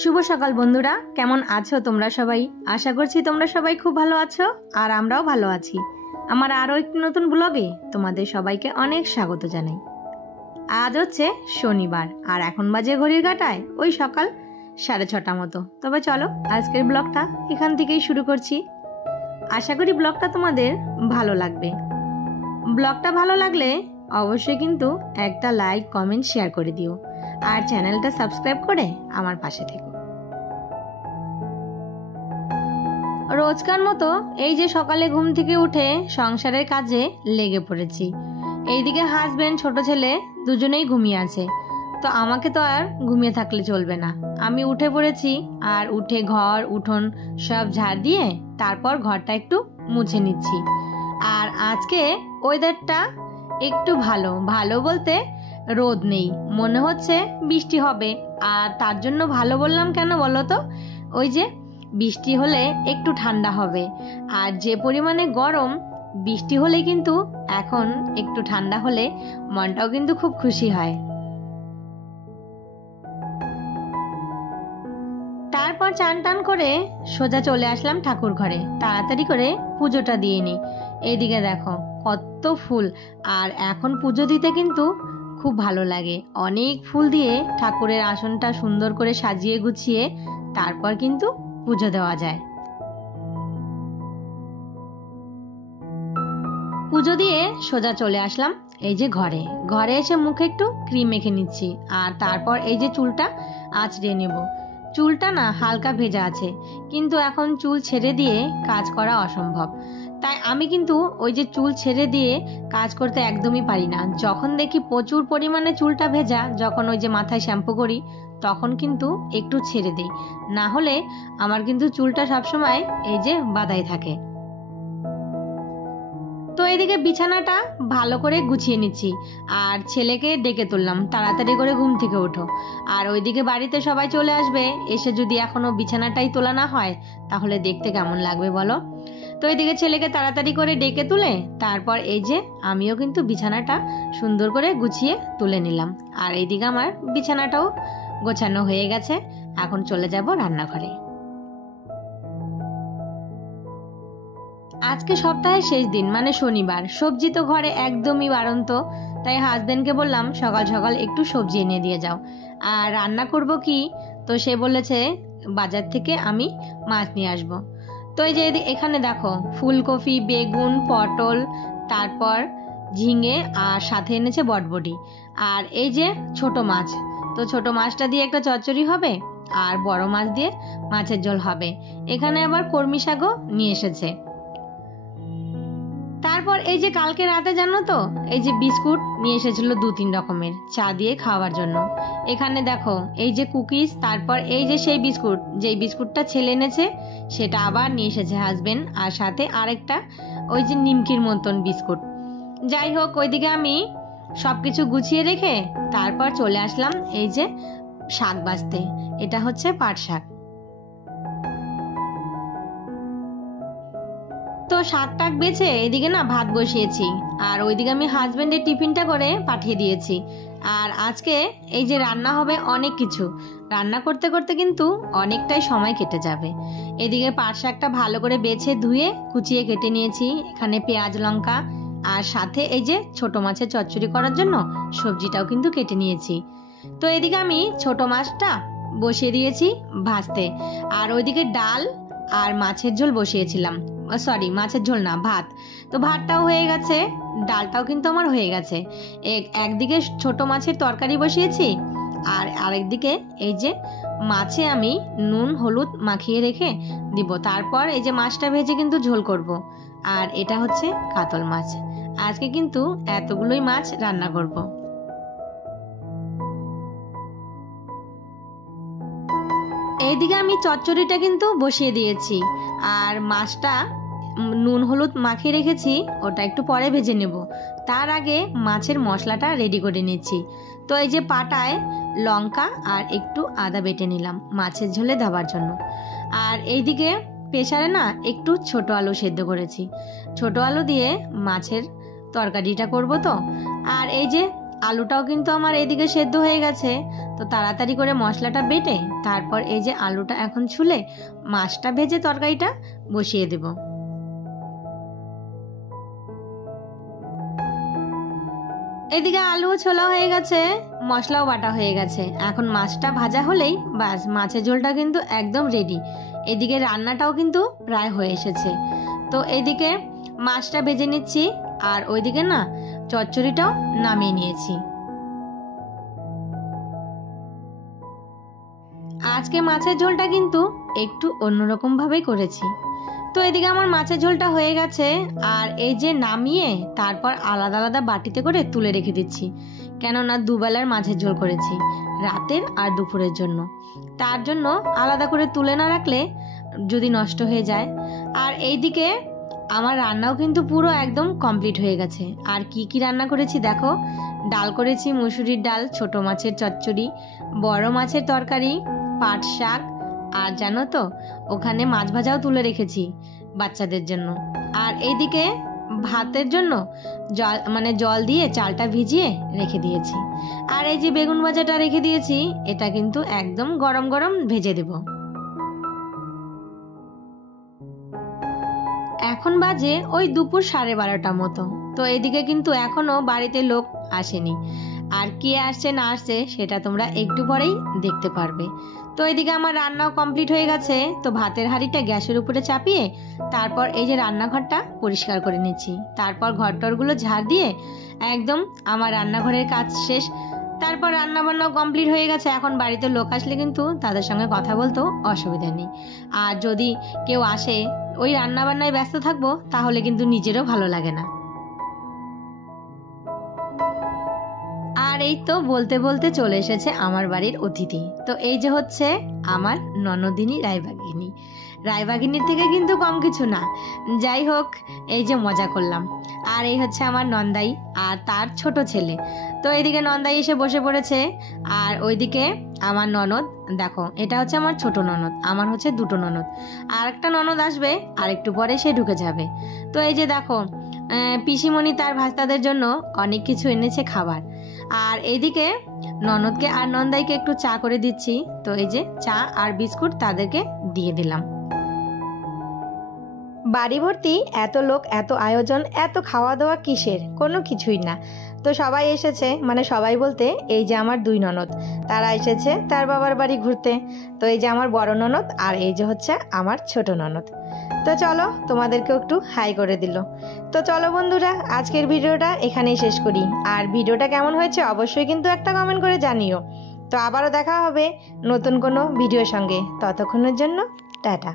শুভ সকাল বন্ধুরা, কেমন আছো তোমরা সবাই? আশা করছি তোমরা সবাই খুব ভালো আছো আর আমরাও ভালো আছি। আমার আরও একটি নতুন ব্লগে তোমাদের সবাইকে অনেক স্বাগত জানাই। আজ হচ্ছে শনিবার আর এখন বাজে ঘড়ির কাঁটায় ওই সকাল 6:30 মতো। তবে চলো আজকের ব্লগটা এখান থেকেই শুরু করছি। আশা করি ব্লগটা তোমাদের ভালো লাগবে। ব্লগটা ভালো লাগলে অবশ্যই কিন্তু একটা লাইক, কমেন্ট, শেয়ার করে দিও আর চ্যানেলটা সাবস্ক্রাইব করে আমার পাশে থেকো। রোজকার মতো এই যে সকালে ঘুম থেকে উঠে সংসারের কাজে লেগে পড়েছি। এইদিকে হাজবেন্ড, ছোট ছেলে দুজনেই ঘুমিয়ে আছে, তো আমাকে তো আর ঘুমিয়ে থাকলে চলবে না। আমি উঠে পড়েছি আর উঠে ঘর উঠোন সব ঝাড় দিয়ে তারপর ঘরটা একটু মুছে নিচ্ছি। আর আজকে ওয়েদারটা একটু ভালো ভালো বলতে রোদ নেই, মনে হচ্ছে বৃষ্টি হবে। আর তার জন্য ভালো বললাম কেন বলো তো, ওই যে বৃষ্টি হলে একটু ঠান্ডা হবে। আর যে পরিমাণে গরম, বৃষ্টি হলে কিন্তু এখন একটু ঠান্ডা হলে মনটাও কিন্তু খুব খুশি হয়। তারপর চান টান করে সোজা চলে আসলাম ঠাকুর ঘরে, তাড়াতাড়ি করে পুজোটা দিয়ে নিই। এইদিকে দেখো কত ফুল, আর এখন পুজো দিতে কিন্তু খুব ভালো লাগে। অনেক ফুল দিয়ে ঠাকুরের আসনটা সুন্দর করে সাজিয়ে গুছিয়ে তারপর কিন্তু পুজো দেওয়া যায়। পুজো দিয়ে সোজা চলে আসলাম এই যে ঘরে। ঘরে এসে মুখে একটু ক্রিম মেখে নিচ্ছি আর তারপর এই যে চুলটা আঁচড়ে নেব। চুলটা না হালকা ভেজা আছে, কিন্তু এখন চুল ছেড়ে দিয়ে কাজ করা অসম্ভব। তাই আমি কিন্তু ওই যে চুল ছেড়ে দিয়ে কাজ করতে একদমই পারি না। যখন দেখি প্রচুর পরিমাণে চুলটা ভেজা, যখন ওই যে মাথায় শ্যাম্পু করি তখন কিন্তু একটু ছেড়ে দিই, না হলে আমার কিন্তু চুলটা সবসময় এই যে বাঁধাই থাকে। তো এদিকে বিছানাটা ভালো করে গুছিয়ে নিচ্ছি আর ছেলেকে ডেকে তুললাম, তাড়াতাড়ি করে ঘুম থেকে ওঠো। আর ওইদিকে বাড়িতে সবাই চলে আসবে, এসে যদি এখনো বিছানাটাই তোলা না হয় তাহলে দেখতে কেমন লাগবে বলো। তো এইদিকে ছেলেকে তাড়াতাড়ি করে ডেকে তুলে তারপর এই যে আমিও কিন্তু বিছানাটা সুন্দর করে গুছিয়ে তুলে নিলাম। আর এইদিকে আমার বিছানাটাও গোছানো হয়ে গেছে, এখন চলে যাব রান্নাঘরে। আজকে সপ্তাহের শেষ দিন মানে শনিবার, সবজি তো ঘরে একদমই বাড়ন্ত। তাই হাজবেন্ডকে বললাম সকাল সকাল একটু সবজি এনে দিয়ে যাও। আর রান্না করব কি, তো সে বলেছে বাজার থেকে আমি মাছ নিয়ে আসব। তো এই যে এখানে দেখো ফুলকপি, বেগুন, পটল, তারপর ঝিঙে আর সাথে এনেছে বটবটি। আর এই যে ছোট মাছ, তো ছোট মাছটা দিয়ে একটা চচ্চড়ি হবে আর বড় মাছ দিয়ে মাছের ঝোল হবে। এখানে আবার কলমি শাকও নিয়ে এসেছে। তারপর এই যে কালকে রাতে জানো তো এই যে বিস্কুট নিয়ে এসেছিল 2-3 রকমের চা দিয়ে খাওয়ার জন্য। এখানে দেখো এই যে কুকিজ, তারপর এই যে সেই বিস্কুট, যেই বিস্কুটটা ছেলে এনেছে সেটা আবার নিয়ে এসেছে হাজবেন্ড, আর সাথে আরেকটা ওই যে নিমকির মতন বিস্কুট। যাই হোক, ওইদিকে আমি সবকিছু গুছিয়ে রেখে তারপর চলে আসলাম এই যে শাক বাছতে। এটা হচ্ছে পাট শাক। তো শাক টাক বেছে এদিকে না ভাত বসিয়েছি আর ওইদিকে আমি হাজবেন্ডের টিফিনটা করে পাঠিয়ে দিয়েছি। আর আজকে এই যে রান্না হবে অনেক কিছু, রান্না করতে করতে কিন্তু অনেকটাই সময় কেটে যাবে। এদিকে পাট শাকটা ভালো করে বেছে ধুয়ে কুচিয়ে কেটে নিয়েছি। এখানে পেঁয়াজ, লঙ্কা আর সাথে এই যে ছোট মাছের চচ্চড়ি করার জন্য সবজিটাও কিন্তু কেটে নিয়েছি। তো এদিকে আমি ছোট মাছটা বসিয়ে দিয়েছি ভাজতে, আর ওইদিকে ডাল আর মাছের ঝোল বসিয়েছিলাম। সরি, মাছের ঝোল না, ভাত। তো ভাতটাও হয়ে গেছে, ডালটাও কিন্তু আমার হয়ে গেছে। একদিকে ছোট মাছের তরকারি বসিয়েছি আর আরেকদিকে এই যে মাছে আমি নুন হলুদ মাখিয়ে রেখে দিব। তারপর এই যে মাছটা ভেজে কিন্তু ঝোল করব। আর এটা হচ্ছে কাতল মাছ। আজকে কিন্তু এতগুলোই মাছ রান্না করব। এইদিকে আমি চচ্চড়িটা কিন্তু বসিয়ে দিয়েছি আর মাছটা নুন হলুদ মাখিয়ে রেখেছি, ওটা একটু পরে ভেজে নেব। তার আগে মাছের মশলাটা রেডি করে নিচ্ছি। তো এই যে পাটায় লঙ্কা আর একটু আদা বেটে নিলাম মাছের ঝোলে দেওয়ার জন্য। আর এইদিকে প্রেসারে না একটু ছোট আলু সেদ্ধ করেছি, ছোট আলু দিয়ে মাছের তরকারিটা করব। তো আর এই যে আলুটাও কিন্তু আমার এইদিকে সেদ্ধ হয়ে গেছে। তো তাড়াতাড়ি করে মশলাটা বেটে তারপর এই যে আলুটা এখন ছুলে মাছটা ভেজে তরকারিটা বসিয়ে দেব। এদিকে আলুও ছোলা হয়ে গেছে, মশলাও বাটা হয়ে গেছে। এখন মাছটা ভাজা হলেই বাস মাছের ঝোলটা কিন্তু একদম রেডি। এদিকে রান্নাটাও কিন্তু প্রায় হয়ে এসেছে। তো এদিকে মাছটা ভেজে নিচ্ছি আর ওইদিকে না চচ্চড়িটাও নামিয়ে নিয়েছি। আজকে মাছের ঝোলটা কিন্তু একটু অন্যরকম ভাবেই করেছি। তো এদিকে আমার মাছের ঝোলটা হয়ে গেছে আর এই যে নামিয়ে তারপর আলাদা আলাদা বাটিতে করে তুলে রেখে দিচ্ছি, কেননা দুবেলার মাছের ঝোল করেছি, রাতের আর দুপুরের জন্য। তার জন্য আলাদা করে তুলে না রাখলে যদি নষ্ট হয়ে যায়। আর এইদিকে আমার রান্নাও কিন্তু পুরো একদম কমপ্লিট হয়ে গেছে। আর কি কি রান্না করেছি দেখো, ডাল করেছি মুসুরির ডাল, ছোট মাছের চচ্চড়ি, বড় মাছের তরকারি, পাট শাক, আর জানো তো ওখানে মাছ ভাজাও তুলে রেখেছি বাচ্চাদের জন্য। আর এইদিকে ভাতের জন্য জল দিয়ে চালটা ভিজিয়ে রেখে দিয়েছি। আর এই যে বেগুন ভাজাটা রেখে দিয়েছি, এটা কিন্তু একদম গরম গরম ভেজে দেব। এখন বাজে ওই দুপুর 12:30 মতো। তো এদিকে কিন্তু এখনো বাড়িতে লোক আসেনি, আর কে আসছে না আসছে সেটা তোমরা একটু পরেই দেখতে পারবে। তো এদিকে আমার রান্নাও কমপ্লিট হয়ে গেছে। তো ভাতের হাঁড়িটা গ্যাসের উপরে চাপিয়ে তারপর এই যে রান্নাঘরটা পরিষ্কার করে নিচ্ছি। তারপর ঘরটরগুলো ঝাড় দিয়ে একদম আমার রান্নাঘরের কাজ শেষ। তারপর রান্নাবান্নাও কমপ্লিট হয়ে গেছে। এখন বাড়িতে লোক আসলে কিন্তু তাদের সঙ্গে কথা বলতেও অসুবিধা নেই। আর যদি কেউ আসে ওই রান্নাবান্নায় ব্যস্ত থাকবো তাহলে কিন্তু নিজেরও ভালো লাগে না। আর এই তো বলতে বলতে চলে এসেছে আমার বাড়ির অতিথি। তো এই যে হচ্ছে আমার ননদিনী রায়বাগিনী। রায়বাগিনীর থেকে কিন্তু কম কিছু না, যাই হোক এই যে মজা করলাম। আর এই হচ্ছে আমার নন্দাই আর তার ছোট ছেলে। তো এইদিকে নন্দাই এসে বসে পড়েছে আর ওইদিকে আমার ননদ। দেখো এটা হচ্ছে আমার ছোট ননদ, আমার হচ্ছে দুটো ননদ, আর একটা ননদ আসবে আর একটু পরে সে ঢুকে যাবে। তো এই যে দেখো পিসিমণি তার ভাস্তাদের জন্য অনেক কিছু এনেছে খাবার। আর এইদিকে ননদকে আর নন্দাইকে একটু চা করে দিচ্ছি। তো এই যে চা আর বিস্কুট তাদেরকে দিয়ে দিলাম। বাড়ি ভর্তি এত লোক, এত আয়োজন, এত খাওয়া দাওয়া কিসের, কোনো কিছুই না। তো সবাই এসেছে, মানে সবাই বলতে এই যে আমার দুই ননদ, তারা এসেছে তার বাবার বাড়ি ঘুরতে। তো এই যে আমার বড় ননদ আর এই যে হচ্ছে আমার ছোট ননদ। তো চলো তোমাদেরকেও একটু হাই করে দিল। তো চলো বন্ধুরা, আজকের ভিডিওটা এখানেই শেষ করি। আর ভিডিওটা কেমন হয়েছে অবশ্যই কিন্তু একটা কমেন্ট করে জানিও। তো আবারও দেখা হবে নতুন কোনো ভিডিওর সঙ্গে। ততক্ষণের জন্য টাটা।